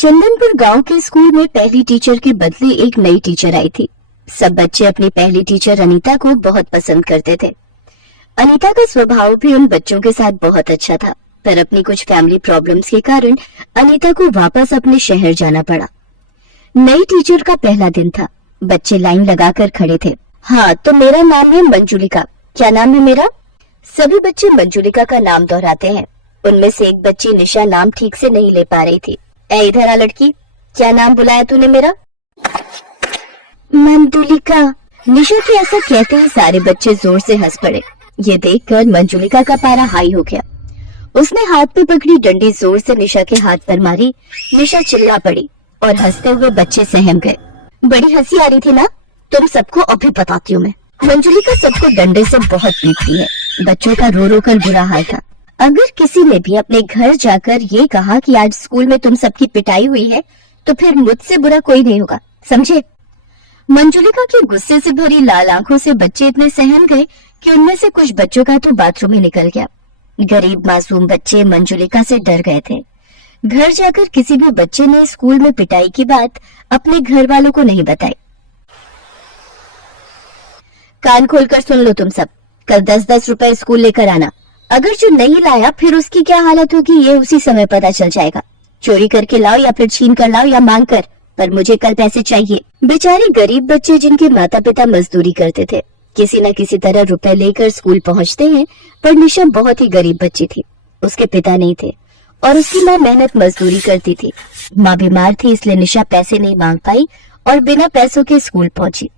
चंदनपुर गांव के स्कूल में पहली टीचर के बदले एक नई टीचर आई थी। सब बच्चे अपनी पहली टीचर अनीता को बहुत पसंद करते थे। अनीता का स्वभाव भी उन बच्चों के साथ बहुत अच्छा था, पर अपनी कुछ फैमिली प्रॉब्लम्स के कारण अनीता को वापस अपने शहर जाना पड़ा। नई टीचर का पहला दिन था। बच्चे लाइन लगाकर खड़े थे। हाँ, तो मेरा नाम है मंजुलिका। क्या नाम है मेरा? सभी बच्चे मंजुलिका का नाम दोहराते हैं। उनमें से एक बच्ची निशा नाम ठीक से नहीं ले पा रही थी। ए इधर आ लड़की, क्या नाम बुलाया तूने मेरा? मंजुलिका। निशा के ऐसा कहते ही सारे बच्चे जोर से हंस पड़े। ये देखकर मंजुलिका का पारा हाई हो गया। उसने हाथ पे पकड़ी डंडी जोर से निशा के हाथ पर मारी। निशा चिल्ला पड़ी और हंसते हुए बच्चे सहम गए। बड़ी हंसी आ रही थी ना? तुम सबको अभी बताती हूँ मैं। मंजुलिका सबको डंडे से बहुत पीटती है। बच्चों का रो रो कर बुरा हाल था। अगर किसी ने भी अपने घर जाकर ये कहा कि आज स्कूल में तुम सबकी पिटाई हुई है, तो फिर मुझसे बुरा कोई नहीं होगा, समझे? मंजुलिका के गुस्से से भरी लाल आंखों से बच्चे इतने सहम गए कि उनमें से कुछ बच्चों का तो बाथरूम ही निकल गया। गरीब मासूम बच्चे मंजुलिका से डर गए थे। घर जाकर किसी भी बच्चे ने स्कूल में पिटाई की बात अपने घर वालों को नहीं बताई। कान खोलकर सुन लो तुम सब। कल 10-10 रुपए स्कूल लेकर आना। अगर जो नहीं लाया फिर उसकी क्या हालत होगी ये उसी समय पता चल जाएगा। चोरी करके लाओ या फिर छीन कर लाओ या मांग कर, पर मुझे कल पैसे चाहिए। बेचारे गरीब बच्चे जिनके माता पिता मजदूरी करते थे, किसी न किसी तरह रुपए लेकर स्कूल पहुंचते हैं। पर निशा बहुत ही गरीब बच्ची थी। उसके पिता नहीं थे और उसकी माँ मेहनत मजदूरी करती थी। माँ बीमार थी, इसलिए निशा पैसे नहीं मांग पाई और बिना पैसों के स्कूल पहुंची।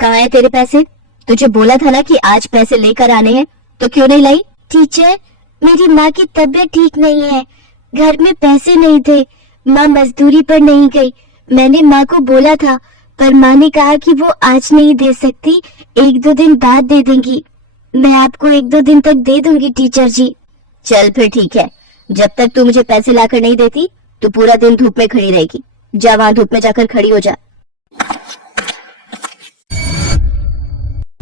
कहाँ है तेरे पैसे? तुझे बोला था ना कि आज पैसे लेकर आने हैं, तो क्यों नहीं लाई? टीचर, मेरी माँ की तबीयत ठीक नहीं है, घर में पैसे नहीं थे, माँ मजदूरी पर नहीं गई। मैंने माँ को बोला था, पर माँ ने कहा कि वो आज नहीं दे सकती, 1-2 दिन बाद दे देंगी। मैं आपको 1-2 दिन तक दे दूंगी टीचर जी। चल फिर ठीक है, जब तक तू मुझे पैसे लाकर नहीं देती तो पूरा दिन धूप में खड़ी रहेगी। जा वहाँ धूप में जाकर खड़ी हो जा।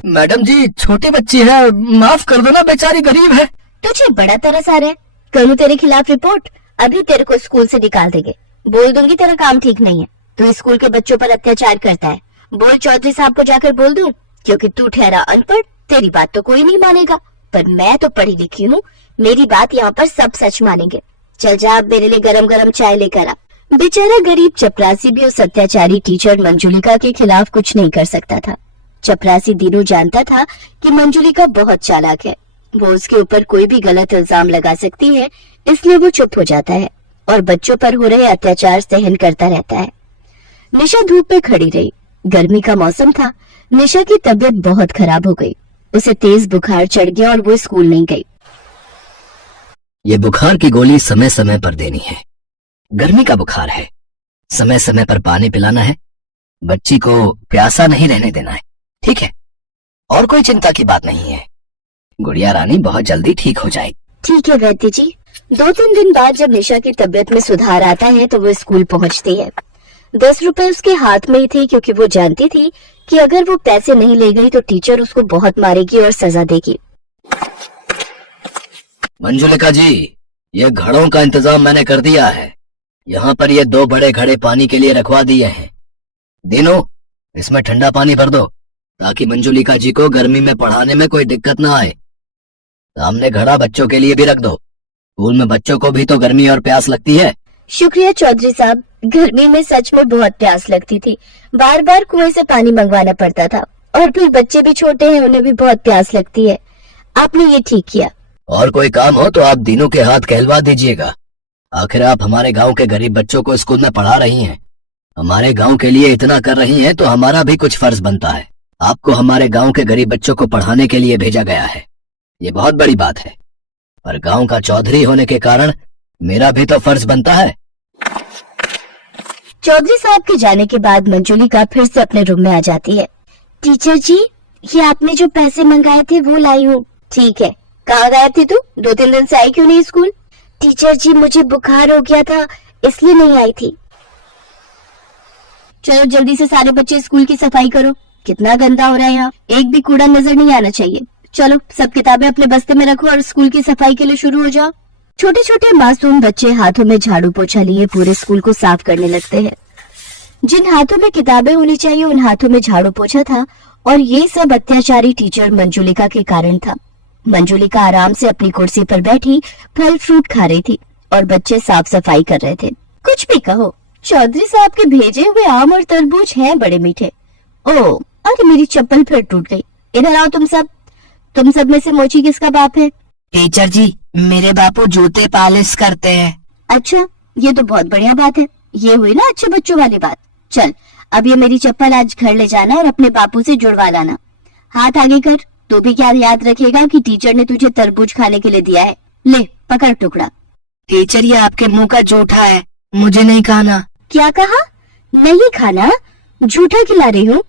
मैडम जी, छोटी बच्ची है, माफ कर दो ना, बेचारी गरीब है। तुझे बड़ा तरस आ रहा है? करूँ तेरे खिलाफ रिपोर्ट? अभी तेरे को स्कूल से निकाल देंगे। बोल दूंगी तेरा काम ठीक नहीं है, तू स्कूल के बच्चों पर अत्याचार करता है। बोल चौधरी साहब को जाकर बोल दूं, क्योंकि तू ठहरा अनपढ़, तेरी बात तो कोई नहीं मानेगा, पर मैं तो पढ़ी लिखी हूँ, मेरी बात यहाँ पर सब सच मानेंगे। चल जा, अब मेरे लिए गरम गरम चाय लेकर आ। बेचारा गरीब चपरासी भी उस अत्याचारी टीचर मंजुलिका के खिलाफ कुछ नहीं कर सकता था। चपरासी दीनू जानता था कि मंजुलिका बहुत चालाक है, वो उसके ऊपर कोई भी गलत इल्जाम लगा सकती है, इसलिए वो चुप हो जाता है और बच्चों पर हो रहे अत्याचार सहन करता रहता है। निशा धूप पे खड़ी रही। गर्मी का मौसम था। निशा की तबीयत बहुत खराब हो गई। उसे तेज बुखार चढ़ गया और वो स्कूल नहीं गई। ये बुखार की गोली समय समय पर देनी है। गर्मी का बुखार है, समय समय पर पानी पिलाना है, बच्ची को प्यासा नहीं रहने देना है, ठीक है? और कोई चिंता की बात नहीं है। गुड़िया रानी बहुत जल्दी ठीक हो जाएगी। ठीक है वैद्य जी। 2-3 दिन बाद जब निशा की तबीयत में सुधार आता है तो वो स्कूल पहुंचती है। 10 रुपए उसके हाथ में ही थे, क्योंकि वो जानती थी कि अगर वो पैसे नहीं ले गई तो टीचर उसको बहुत मारेगी और सजा देगी। मंजुलिका जी, ये घड़ों का इंतजाम मैंने कर दिया है। यहाँ पर ये 2 बड़े घड़े पानी के लिए रखवा दिए हैं। दिनों, इसमें ठंडा पानी भर दो ताकि मंजुलिका जी को गर्मी में पढ़ाने में कोई दिक्कत ना आए। सामने घड़ा बच्चों के लिए भी रख दो। स्कूल में बच्चों को भी तो गर्मी और प्यास लगती है। शुक्रिया चौधरी साहब। गर्मी में सच में बहुत प्यास लगती थी। बार बार कुएं से पानी मंगवाना पड़ता था, और फिर बच्चे भी छोटे हैं, उन्हें भी बहुत प्यास लगती है। आपने ये ठीक किया। और कोई काम हो तो आप दिनों के हाथ कहलवा दीजिएगा। आखिर आप हमारे गांव के गरीब बच्चों को स्कूल में पढ़ा रही हैं। हमारे गांव के लिए इतना कर रही हैं तो हमारा भी कुछ फर्ज बनता है। आपको हमारे गांव के गरीब बच्चों को पढ़ाने के लिए भेजा गया है। ये बहुत बड़ी बात है, पर गांव का चौधरी होने के कारण मेरा भी तो फर्ज बनता है। चौधरी साहब के जाने के बाद मंजुलिका फिर से अपने रूम में आ जाती है। टीचर जी, ये आपने जो पैसे मंगाए थे वो लाई हूँ। ठीक है, कहाँ गायब थी तू? 2-3 दिन से आई क्यों नहीं स्कूल? टीचर जी, मुझे बुखार हो गया था, इसलिए नहीं आई थी। चलो जल्दी से सारे बच्चे स्कूल की सफाई करो। कितना गंदा हो रहा है यहाँ, एक भी कूड़ा नजर नहीं आना चाहिए। चलो सब किताबें अपने बस्ते में रखो और स्कूल की सफाई के लिए शुरू हो जाओ। छोटे छोटे मासूम बच्चे हाथों में झाड़ू पोछा लिए पूरे स्कूल को साफ करने लगते हैं। जिन हाथों में किताबें होनी चाहिए उन हाथों में झाड़ू पोछा था, और ये सब अत्याचारी टीचर मंजुलिका के कारण था। मंजुलिका आराम से अपनी कुर्सी पर बैठी फल फ्रूट खा रही थी और बच्चे साफ सफाई कर रहे थे। कुछ भी कहो, चौधरी साहब के भेजे हुए आम और तरबूज हैं बड़े मीठे। ओह, अरे मेरी चप्पल फिर टूट गई। इधर आओ तुम सब में से मोची किसका बाप है? टीचर जी, मेरे बापू जूते पॉलिश करते हैं। अच्छा, ये तो बहुत बढ़िया बात है। ये हुई ना अच्छे बच्चों वाली बात। चल, अब ये मेरी चप्पल आज घर ले जाना और अपने बापू से जुड़वा लाना। हाथ आगे कर। तू भी क्या याद रखेगा कि टीचर ने तुझे तरबूज खाने के लिए दिया है। ले, पकड़ टुकड़ा। टीचर, ये आपके मुंह का जूठा है, मुझे नहीं खाना। क्या कहा? नहीं खाना? झूठा खिला रही हूँ?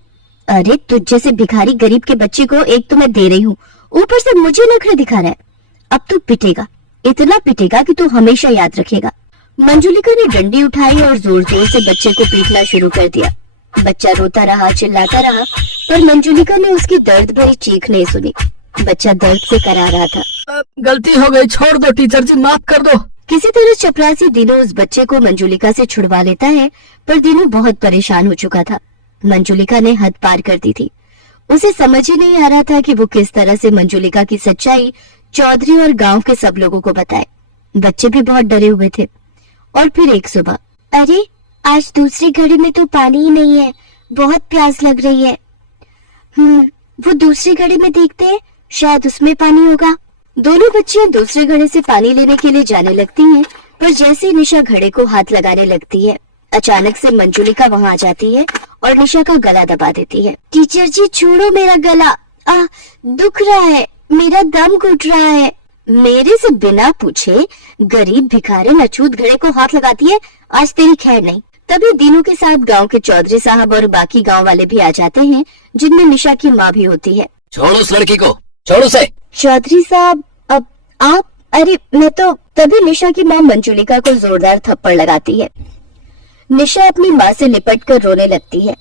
अरे तुझ जैसे भिखारी गरीब के बच्चे को एक तो मैं दे रही हूँ, ऊपर से मुझे नखरे दिखा रहा है। अब तू पिटेगा, इतना पिटेगा कि तू हमेशा याद रखेगा। मंजुलिका ने डंडी उठाई और जोर जोर से बच्चे को पीटना शुरू कर दिया। बच्चा रोता रहा, चिल्लाता रहा, पर मंजुलिका ने उसकी दर्द भरी चीख नहीं सुनी। बच्चा दर्द से करा रहा था। गलती हो गई, छोड़ दो टीचर जी, माफ कर दो। किसी तरह चपरासी दीनू उस बच्चे को मंजुलिका से छुड़वा लेता है, पर दीनू बहुत परेशान हो चुका था। मंजुलिका ने हद पार कर दी थी। उसे समझ ही नहीं आ रहा था कि वो किस तरह से मंजुलिका की सच्चाई चौधरी और गांव के सब लोगों को बताए। बच्चे भी बहुत डरे हुए थे। और फिर एक सुबह, अरे आज दूसरी घड़ी में तो पानी ही नहीं है, बहुत प्यास लग रही है। वो दूसरी घड़ी में देखते हैं, शायद उसमें पानी होगा। दोनों बच्चियां दूसरे घड़े से पानी लेने के लिए जाने लगती हैं, पर जैसे निशा घड़े को हाथ लगाने लगती है, अचानक से मंजुलिका वहां आ जाती है और निशा का गला दबा देती है। टीचर जी, छोड़ो मेरा गला, दुख रहा है, मेरा दम घुट रहा है। मेरे से बिना पूछे गरीब भिखारी नछूत घड़े को हाथ लगाती है, आज तेरी खैर नहीं। तभी दीनू के साथ गांव के चौधरी साहब और बाकी गांव वाले भी आ जाते हैं, जिनमें निशा की माँ भी होती है। छोड़ो उस लड़की को, छोड़ो उसे। चौधरी साहब, अब आप? अरे मैं तो। तभी निशा की माँ मंजुलिका को जोरदार थप्पड़ लगाती है। निशा अपनी माँ से लिपट कर रोने लगती है।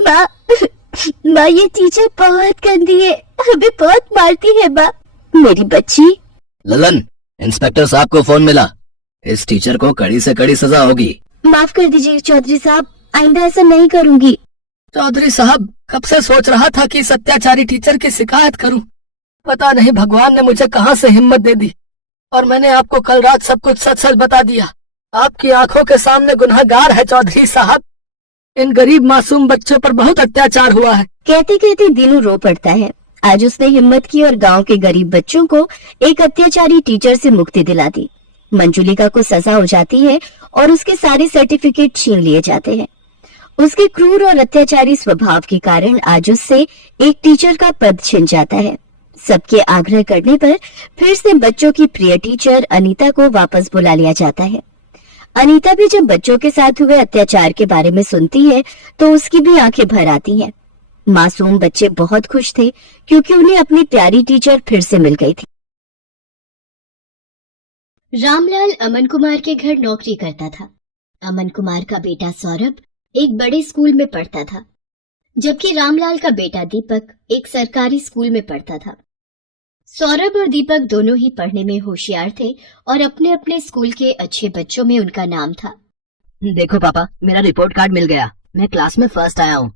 माँ, ये टीचर बहुत गंदी है, हमें बहुत मारती है माँ। मेरी बच्ची। ललन, इंस्पेक्टर साहब को फोन मिला, इस टीचर को कड़ी से कड़ी सजा होगी। माफ कर दीजिए चौधरी साहब, आइंदा ऐसा नहीं करूंगी। चौधरी साहब, कब से सोच रहा था कि इस अत्याचारी टीचर की शिकायत करूं। पता नहीं भगवान ने मुझे कहां से हिम्मत दे दी, और मैंने आपको कल रात सब कुछ सच सच बता दिया। आपकी आंखों के सामने गुनहगार है चौधरी साहब। इन गरीब मासूम बच्चों पर बहुत अत्याचार हुआ है। कहते कहते दीनू रो पड़ता है। आज उसने हिम्मत की और गांव के गरीब बच्चों को एक अत्याचारी टीचर से मुक्ति दिला दी। मंजुलिका को सजा हो जाती है और उसके सारे सर्टिफिकेट छीन लिए जाते हैं। उसके क्रूर और अत्याचारी स्वभाव के कारण आज उससे एक टीचर का पद छिन जाता है। सबके आग्रह करने पर फिर से बच्चों की प्रिय टीचर अनीता को वापस बुला लिया जाता है। अनीता भी जब बच्चों के साथ हुए अत्याचार के बारे में सुनती है तो उसकी भी आंखें भर आती हैं। मासूम बच्चे बहुत खुश थे क्योंकि उन्हें अपनी प्यारी टीचर फिर से मिल गई थी। रामलाल अमन कुमार के घर नौकरी करता था। अमन कुमार का बेटा सौरभ एक बड़े स्कूल में पढ़ता था, जबकि रामलाल का बेटा दीपक एक सरकारी स्कूल में पढ़ता था। सौरभ और दीपक दोनों ही पढ़ने में होशियार थे और अपने अपने स्कूल के अच्छे बच्चों में उनका नाम था। देखो पापा, मेरा रिपोर्ट कार्ड मिल गया, मैं क्लास में फर्स्ट आया हूँ।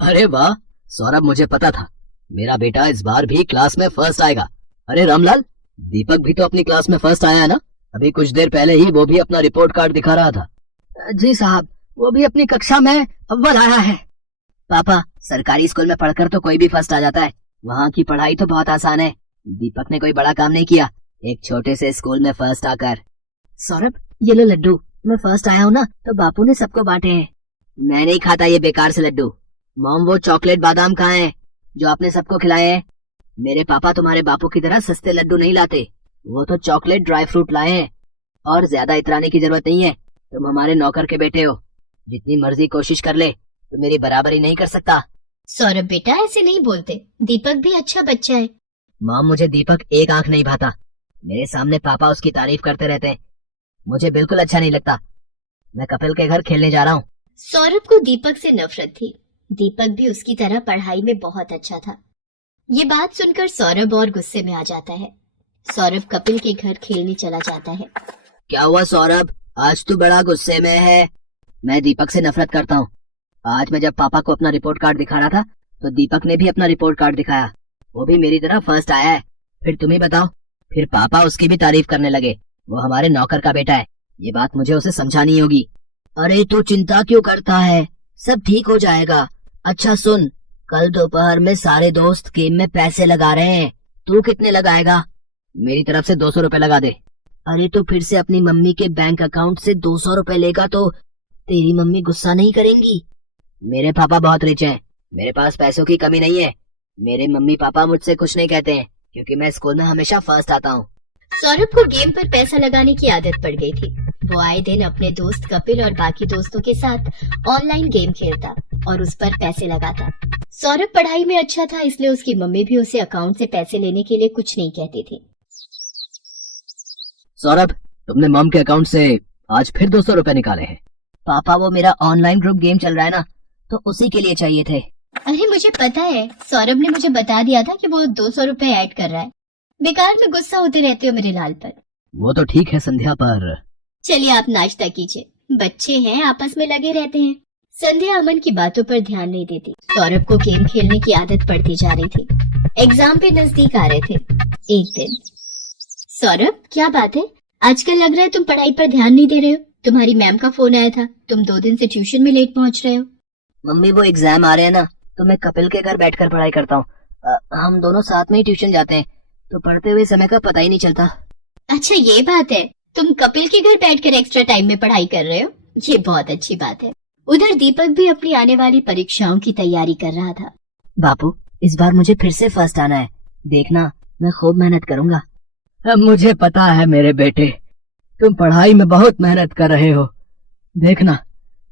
अरे वाह सौरभ, मुझे पता था मेरा बेटा इस बार भी क्लास में फर्स्ट आएगा। अरे रामलाल, दीपक भी तो अपनी क्लास में फर्स्ट आया है ना? अभी कुछ देर पहले ही वो भी अपना रिपोर्ट कार्ड दिखा रहा था। जी साहब, वो भी अपनी कक्षा में अव्वल आया है। पापा, सरकारी स्कूल में पढ़कर तो कोई भी फर्स्ट आ जाता है, वहाँ की पढ़ाई तो बहुत आसान है। दीपक ने कोई बड़ा काम नहीं किया, एक छोटे से स्कूल में फर्स्ट आकर। सौरभ, ये लो लड्डू, मैं फर्स्ट आया हूँ ना तो बापू ने सबको बांटे हैं। मैं नहीं खाता ये बेकार से लड्डू। मॉम, वो चॉकलेट बादाम कहाँ हैं जो आपने सबको खिलाए हैं? मेरे पापा तुम्हारे बापू की तरह सस्ते लड्डू नहीं लाते, वो तो चॉकलेट ड्राई फ्रूट लाए हैं। और ज्यादा इतराने की जरूरत नहीं है, तुम हमारे नौकर के बेटे हो, जितनी मर्जी कोशिश कर ले तो मेरी बराबरी नहीं कर सकता। सौरभ बेटा, ऐसे नहीं बोलते, दीपक भी अच्छा बच्चा है। मॉम, मुझे दीपक एक आंख नहीं भाता, मेरे सामने पापा उसकी तारीफ करते रहते हैं, मुझे बिल्कुल अच्छा नहीं लगता। मैं कपिल के घर खेलने जा रहा हूँ। सौरभ को दीपक से नफरत थी। दीपक भी उसकी तरह पढ़ाई में बहुत अच्छा था। ये बात सुनकर सौरभ और गुस्से में आ जाता है। सौरभ कपिल के घर खेलने चला जाता है। क्या हुआ सौरभ, आज तू बड़ा गुस्से में है? मैं दीपक से नफरत करता हूँ। आज मैं जब पापा को अपना रिपोर्ट कार्ड दिखा रहा था तो दीपक ने भी अपना रिपोर्ट कार्ड दिखाया, वो भी मेरी तरह फर्स्ट आया है। फिर तुम ही बताओ, फिर पापा उसकी भी तारीफ करने लगे, वो हमारे नौकर का बेटा है। ये बात मुझे उसे समझानी होगी। अरे तू चिंता क्यों करता है, सब ठीक हो जाएगा। अच्छा सुन, कल दोपहर में सारे दोस्त गेम में पैसे लगा रहे हैं, तू कितने लगाएगा? मेरी तरफ से 200 रुपए लगा दे। अरे तो फिर से अपनी मम्मी के बैंक अकाउंट से 200 रुपए लेगा तो तेरी मम्मी गुस्सा नहीं करेंगी? मेरे पापा बहुत रिच हैं, मेरे पास पैसों की कमी नहीं है। मेरे मम्मी पापा मुझसे कुछ नहीं कहते हैं क्योंकि मैं स्कूल में हमेशा फर्स्ट आता हूँ। सौरभ को गेम पर पैसा लगाने की आदत पड़ गई थी। वो आए दिन अपने दोस्त कपिल और बाकी दोस्तों के साथ ऑनलाइन गेम खेलता और उस पर पैसे लगाता। सौरभ पढ़ाई में अच्छा था, इसलिए उसकी मम्मी भी उसे अकाउंट से पैसे लेने के लिए कुछ नहीं कहती थी। सौरभ, तुमने मॉम के अकाउंट से आज फिर 200 रुपए निकाले हैं। पापा वो मेरा ऑनलाइन ग्रुप गेम चल रहा है ना, तो उसी के लिए चाहिए थे। अरे मुझे पता है, सौरभ ने मुझे बता दिया था कि वो 200 रुपए ऐड कर रहा है। बेकार में गुस्सा होते रहते हो मेरे लाल पर। वो तो ठीक है संध्या, पर चलिए आप नाश्ता कीजिए, बच्चे हैं आपस में लगे रहते हैं। संध्या अमन की बातों पर ध्यान नहीं देती। सौरभ को गेम खेलने की आदत पड़ती जा रही थी। एग्जाम पे नजदीक आ रहे थे। एक दिन, सौरभ क्या बात है, आजकल लग रहा है तुम पढ़ाई पर ध्यान नहीं दे रहे हो। तुम्हारी मैम का फोन आया था, तुम 2 दिन से ट्यूशन में लेट पहुंच रहे हो। मम्मी वो एग्जाम आ रहे हैं ना, तो मैं कपिल के घर बैठकर पढ़ाई करता हूँ। हम दोनों साथ में ही ट्यूशन जाते हैं, तो पढ़ते हुए समय का पता ही नहीं चलता। अच्छा ये बात है, तुम कपिल के घर बैठकर एक्स्ट्रा टाइम में पढ़ाई कर रहे हो, ये बहुत अच्छी बात है। उधर दीपक भी अपनी आने वाली परीक्षाओं की तैयारी कर रहा था। बापू, इस बार मुझे फिर से फर्स्ट आना है, देखना मैं खूब मेहनत करूंगा। अब मुझे पता है मेरे बेटे, तुम पढ़ाई में बहुत मेहनत कर रहे हो। देखना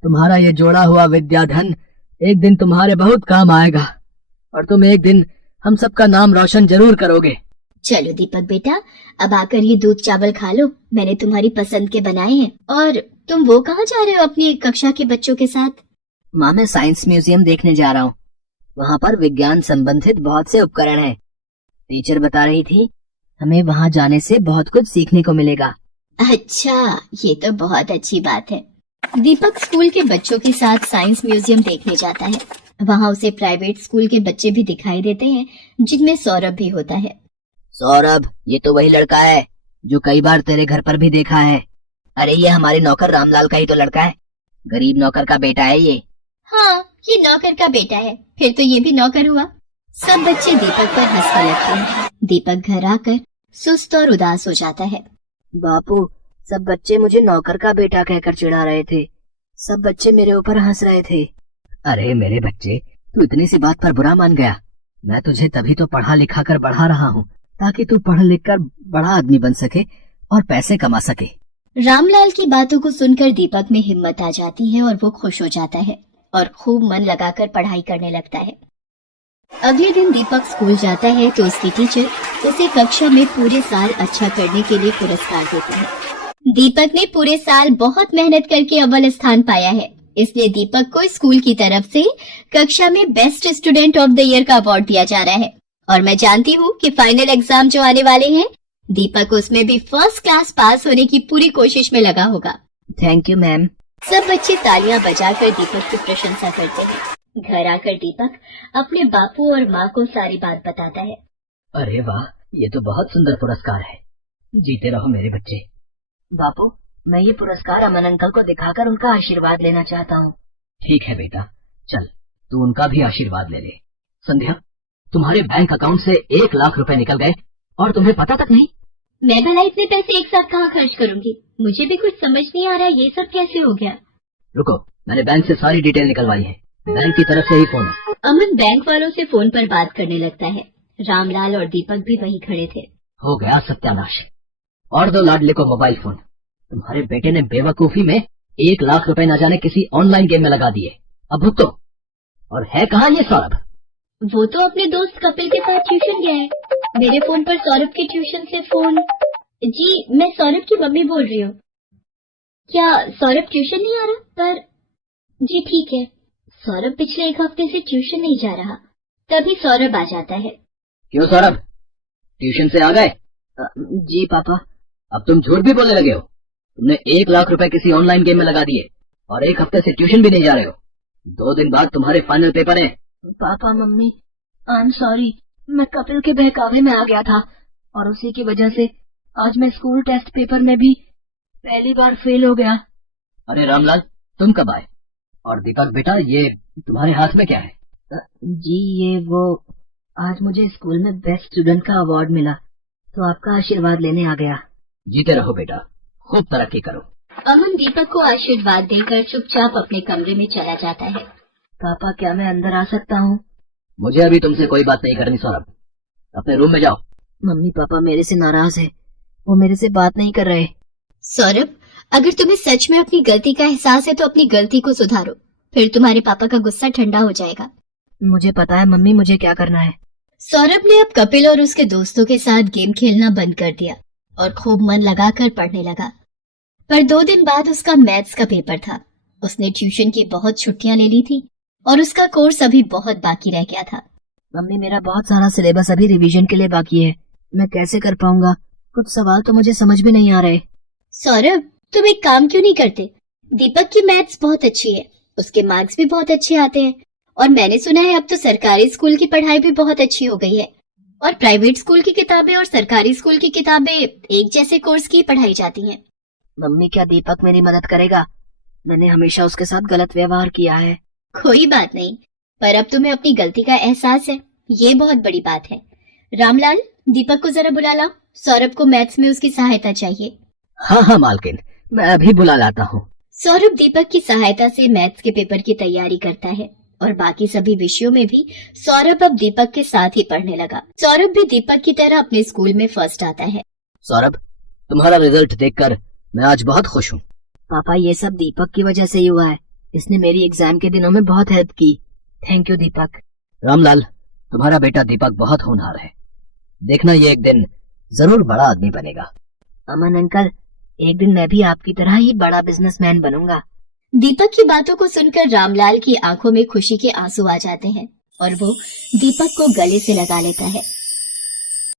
तुम्हारा ये जोड़ा हुआ विद्याधन एक दिन तुम्हारे बहुत काम आएगा और तुम एक दिन हम सबका नाम रोशन जरूर करोगे। चलो दीपक बेटा, अब आकर ये दूध चावल खा लो, मैंने तुम्हारी पसंद के बनाए हैं। और तुम वो कहाँ जा रहे हो अपनी कक्षा के बच्चों के साथ? माँ, मैं साइंस म्यूजियम देखने जा रहा हूँ। वहाँ पर विज्ञान संबंधित बहुत से उपकरण हैं। टीचर बता रही थी हमें वहाँ जाने से बहुत कुछ सीखने को मिलेगा। अच्छा, ये तो बहुत अच्छी बात है। दीपक स्कूल के बच्चों के साथ साइंस म्यूजियम देखने जाता है। वहाँ उसे प्राइवेट स्कूल के बच्चे भी दिखाई देते हैं, जिनमें सौरभ भी होता है। सौरभ, ये तो वही लड़का है जो कई बार तेरे घर पर भी देखा है। अरे ये हमारे नौकर रामलाल का ही तो लड़का है, गरीब नौकर का बेटा है ये। हाँ, ये नौकर का बेटा है, फिर तो ये भी नौकर हुआ। सब बच्चे दीपक पर हंसने लगते हैं। दीपक घर आकर सुस्त और उदास हो जाता है। बापू, सब बच्चे मुझे नौकर का बेटा कहकर चिढ़ा रहे थे, सब बच्चे मेरे ऊपर हंस रहे थे। अरे मेरे बच्चे, तू इतनी सी बात पर बुरा मान गया? मैं तुझे तभी तो पढ़ा लिखा कर बढ़ा रहा हूँ ताकि तू पढ़ लिख कर बड़ा आदमी बन सके और पैसे कमा सके। रामलाल की बातों को सुनकर दीपक में हिम्मत आ जाती है और वो खुश हो जाता है और खूब मन लगाकर पढ़ाई करने लगता है। अगले दिन दीपक स्कूल जाता है तो उसकी टीचर उसे कक्षा में पूरे साल अच्छा करने के लिए पुरस्कार देती है। दीपक ने पूरे साल बहुत मेहनत करके अव्वल स्थान पाया है, इसलिए दीपक को स्कूल की तरफ से कक्षा में best student of the year का अवार्ड दिया जा रहा है। और मैं जानती हूँ कि फाइनल एग्जाम जो आने वाले हैं, दीपक उसमें भी फर्स्ट क्लास पास होने की पूरी कोशिश में लगा होगा। Thank you ma'am. सब बच्चे तालियां बजाकर दीपक की प्रशंसा करते हैं। घर आकर दीपक अपने बापू और माँ को सारी बात बताता है। अरे वाह, ये तो बहुत सुंदर पुरस्कार है, जीते रहो मेरे बच्चे। बापू, मैं ये पुरस्कार अमन अंकल को दिखाकर उनका आशीर्वाद लेना चाहता हूँ। ठीक है बेटा, चल तू उनका भी आशीर्वाद ले ले। संध्या, तुम्हारे बैंक अकाउंट से 1 लाख रुपए निकल गए और तुम्हें पता तक नहीं। मैं भला इतने पैसे एक साथ कहाँ खर्च करूंगी, मुझे भी कुछ समझ नहीं आ रहा ये सब कैसे हो गया। रुको, मैंने बैंक से सारी डिटेल निकलवाई है, बैंक की तरफ से ही फोन है। अमन बैंक वालों से फोन पर बात करने लगता है। रामलाल और दीपक भी वहीं खड़े थे। हो गया सत्यानाश, और दो लाडले को मोबाइल फोन। तुम्हारे बेटे ने बेवकूफी में 1 लाख रुपए न जाने किसी ऑनलाइन गेम में लगा दिए। अब भुगतो। और है कहाँ ये सौरभ? वो तो अपने दोस्त कपिल के साथ ट्यूशन गया है। मेरे फोन पर सौरभ के ट्यूशन से फोन। जी, मैं सौरभ की मम्मी बोल रही हूँ। क्या सौरभ ट्यूशन नहीं आ रहा? पर जी ठीक है, सौरभ पिछले 1 हफ्ते से ट्यूशन नहीं जा रहा। तभी सौरभ आ जाता है। क्यों सौरभ, ट्यूशन से आ गए? जी पापा। अब तुम झूठ भी बोलने लगे हो। तुमने 1 लाख रुपए किसी ऑनलाइन गेम में लगा दिए और 1 हफ्ते से ट्यूशन भी नहीं जा रहे हो। 2 दिन बाद तुम्हारे फाइनल पेपर हैं। Papa mummy, I am sorry, मैं कपिल के बहकावे में आ गया था और उसी की वजह से आज मैं स्कूल टेस्ट पेपर में भी पहली बार फेल हो गया। अरे रामलाल, तुम कब आए? और दीपक बेटा, ये तुम्हारे हाथ में क्या है? जी ये वो, आज मुझे स्कूल में बेस्ट स्टूडेंट का अवार्ड मिला तो आपका आशीर्वाद लेने आ गया। जीते रहो बेटा, खूब तरक्की करो। अमन दीपक को आशीर्वाद देकर चुपचाप अपने कमरे में चला जाता है। पापा क्या मैं अंदर आ सकता हूँ? मुझे अभी तुमसे कोई बात नहीं करनी सौरभ, अपने रूम में जाओ। मम्मी पापा मेरे से नाराज है, वो मेरे से बात नहीं कर रहे। सौरभ, अगर तुम्हें सच में अपनी गलती का एहसास है तो अपनी गलती को सुधारो, फिर तुम्हारे पापा का गुस्सा ठंडा हो जाएगा। मुझे पता है मम्मी, मुझे क्या करना है। सौरभ ने अब कपिल और उसके दोस्तों के साथ गेम खेलना बंद कर दिया और खूब मन लगाकर पढ़ने लगा। पर 2 दिन बाद उसका मैथ्स का पेपर था। उसने ट्यूशन की बहुत छुट्टियां ले ली थी और उसका कोर्स अभी बहुत बाकी रह गया था। मम्मी मेरा बहुत सारा सिलेबस अभी रिवीजन के लिए बाकी है, मैं कैसे कर पाऊंगा? कुछ सवाल तो मुझे समझ भी नहीं आ रहे। सौरभ, तुम एक काम क्यों नहीं करते? दीपक की मैथ्स बहुत अच्छी है, उसके मार्क्स भी बहुत अच्छे आते हैं और मैंने सुना है अब तो सरकारी स्कूल की पढ़ाई भी बहुत अच्छी हो गई है और प्राइवेट स्कूल की किताबें और सरकारी स्कूल की किताबें एक जैसे कोर्स की पढ़ाई जाती हैं। मम्मी क्या दीपक मेरी मदद करेगा? मैंने हमेशा उसके साथ गलत व्यवहार किया है। कोई बात नहीं, पर अब तुम्हें अपनी गलती का एहसास है, ये बहुत बड़ी बात है। रामलाल, दीपक को जरा बुला लाओ, सौरभ को मैथ्स में उसकी सहायता चाहिए। हाँ हाँ मालकिन, मैं अभी बुला लाता हूँ। सौरभ दीपक की सहायता से मैथ्स के पेपर की तैयारी करता है और बाकी सभी विषयों में भी सौरभ अब दीपक के साथ ही पढ़ने लगा। सौरभ भी दीपक की तरह अपने स्कूल में फर्स्ट आता है। सौरभ, तुम्हारा रिजल्ट देखकर मैं आज बहुत खुश हूँ। पापा ये सब दीपक की वजह से ही हुआ है, इसने मेरी एग्जाम के दिनों में बहुत हेल्प की। थैंक यू दीपक। रामलाल, तुम्हारा बेटा दीपक बहुत होनहार है, देखना ये एक दिन जरूर बड़ा आदमी बनेगा। अमन अंकल, एक दिन मैं भी आपकी तरह ही बड़ा बिजनेसमैन बनूंगा। दीपक की बातों को सुनकर रामलाल की आंखों में खुशी के आंसू आ जाते हैं और वो दीपक को गले से लगा लेता है।